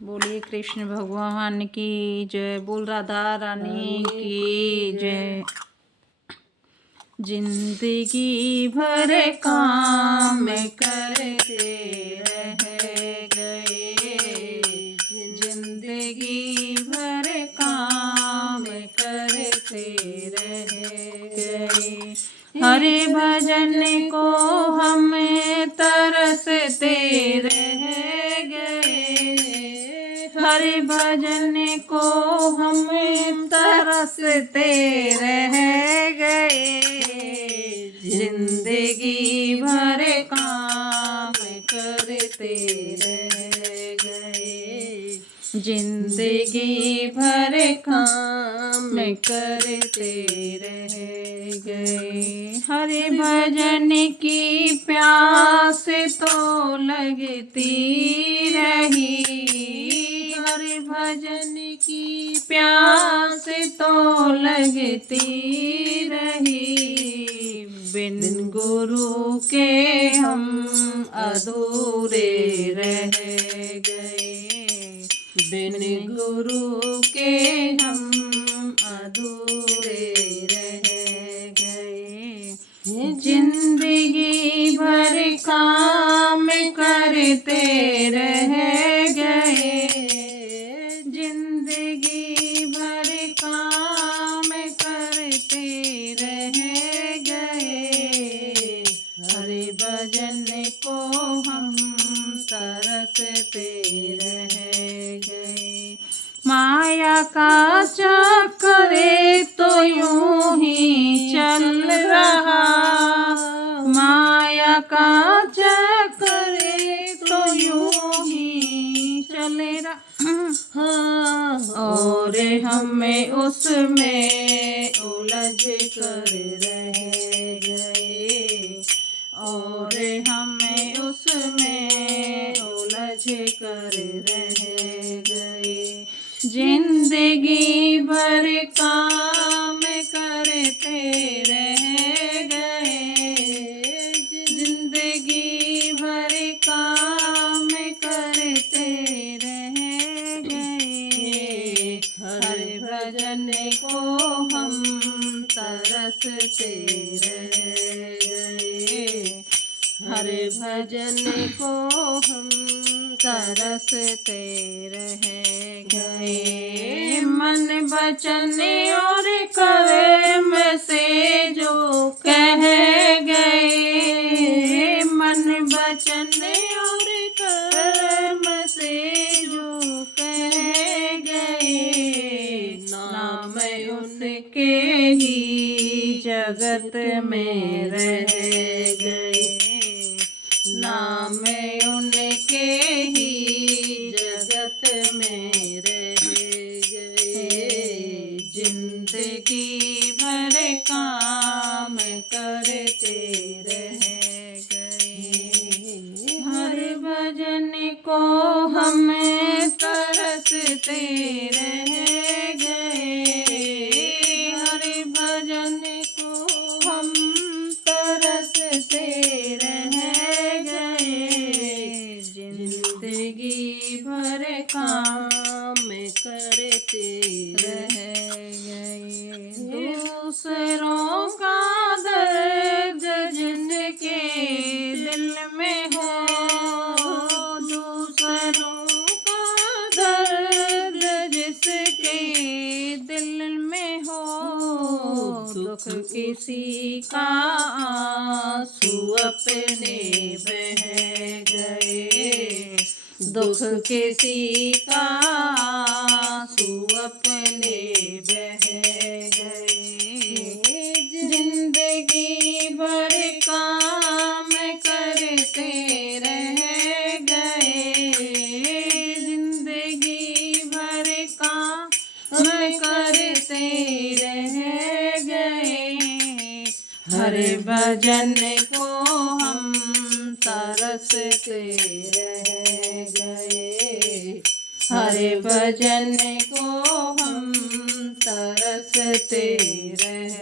बोलिए कृष्ण भगवान की जय। बोल राधा रानी की जय। जिंदगी भर काम करते रह गए, जिंदगी भर काम करते रह गए। हरे भजन को हम तरसते रह गए, हरे भजन को हम तरसते रह गए। जिंदगी भर काम करते रह गए, जिंदगी भर काम करते रह गए। हरे भजन की प्यास तो लगती रही, हरे भजन की प्यास तो लगती रही। बिन गुरु के हम अधूरे रह गए, बिन गुरु के हम अधूरे रह गए। जिंदगी भर काम करते रह गए, जिंदगी भर काम करते रह गए। हरे भजन को हम तरसते रह गए। माया का चक्कर तो यूं ही चल रहा, माया का चक्कर तो यूं ही चल रहा, और हमें उसमें उलझ कर रह गए, और हमें उसमें उलझ कर रह गए। जिंदगी भर काम करते रह गए, जिंदगी भर काम करते रह गए। हरे भजन को हम तरसते रह गए, हरे भजन को हम तरसते रह गए। मन वचन और कर्म से जो कह गए, मन वचन और कर्म से जो कह गए। नाम उनके ही जगत में रह गए, नाम उनके ही जगत में रह गए। जिंदगी भर काम करते रह गए, हर भजन को हम तरसते रह गए, हर भजन को हम तरसते रह गए। जिंदगी भर काम करते रह गए। दूसरों का दर्द जिनके दिल में हो, दूसरों का दर्द जिसके दिल में हो, दुख किसी का आंसू अपने बह गए, दुख किसी का आंसू अपने बह गए। जिंदगी भर काम करते रह गए, जिंदगी भर काम करते रह गए। हरे भजन को हम तरसते रह गए, हरे भजन को हम तरसते रह